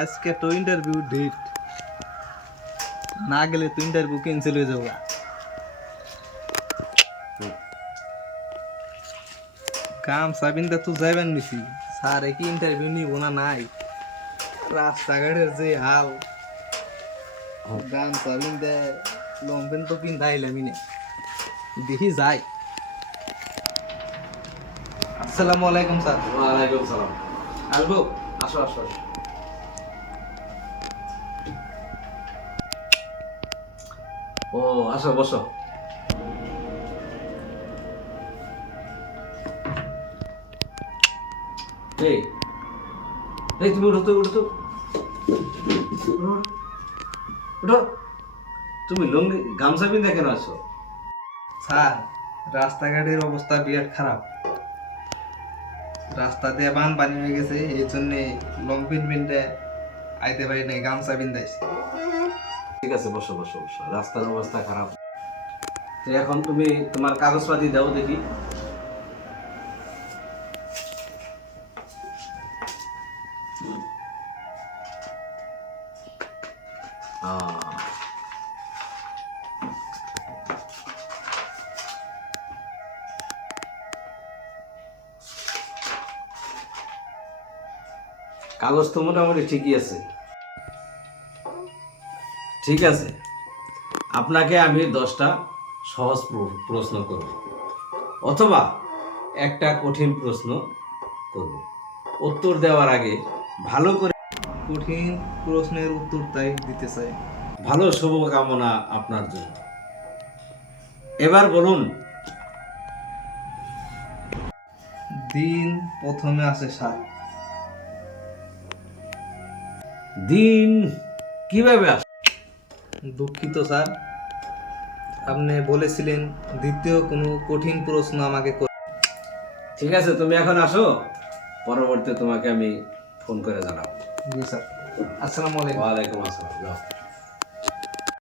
আজকে তো interview date, না গেলে তো ইন্টারভিউ ক্যান্সেল হয়ে যাবে। কাম সাবিনটা তো যাইবেন নিছি, স্যার কি ইন্টারভিউ নিব না নাই, রাস্তাঘাটের যে হাল, গান সাবিন দে লম্পেন তো পিন্ধাইলামই না, দেখি যাই। আসসালামু আলাইকুম স্যার। ওয়ালাইকুম সালাম। আসবো? আসো আসো আসো। ও আসো বসো। এই এই তুমি উঠো তো, উঠো তো, উঠো, উঠো। তুমি লুঙ্গি গামছা পিন্ধে কেন আছো? স্যার রাস্তাঘাটের অবস্থা বিরাট খারাপ, রাস্তা দিয়ে বান পানি হয়ে গেছে, এই জন্যে লং পিনতে আইতে পারি নাই, গামছা পিন্ধাইছি। ঠিক আছে, বসো বসো বসো। রাস্তার অবস্থা খারাপ। তো এখন তুমি তোমার কাগজপাতি দাও দেখি। কাগজ তো মোটামুটি ঠিকই আছে। ঠিক আছে, আপনাকে আমি 10টা সহজ প্রশ্ন করব, অথবা একটা কঠিন প্রশ্ন করব। উত্তর দেওয়ার আগে ভালো করে কঠিন প্রশ্নের উত্তর তাই দিতে চাই। ভালো শুভকামনা আপনার জন্য। এবার বলুন, দিন প্রথমে আসে স্যার। দিন কিভাবে আসে? দুঃখিত স্যার, আপনি বলেছিলেন দ্বিতীয় কোনো কঠিন প্রশ্ন আমাকে ঠিক আছে, তুমি এখন আসো, পরবর্তীতে তোমাকে আমি ফোন করে জানাবো। জি স্যার। আসসালামু আলাইকুম। ওয়ালাইকুম আসসালাম। যাও।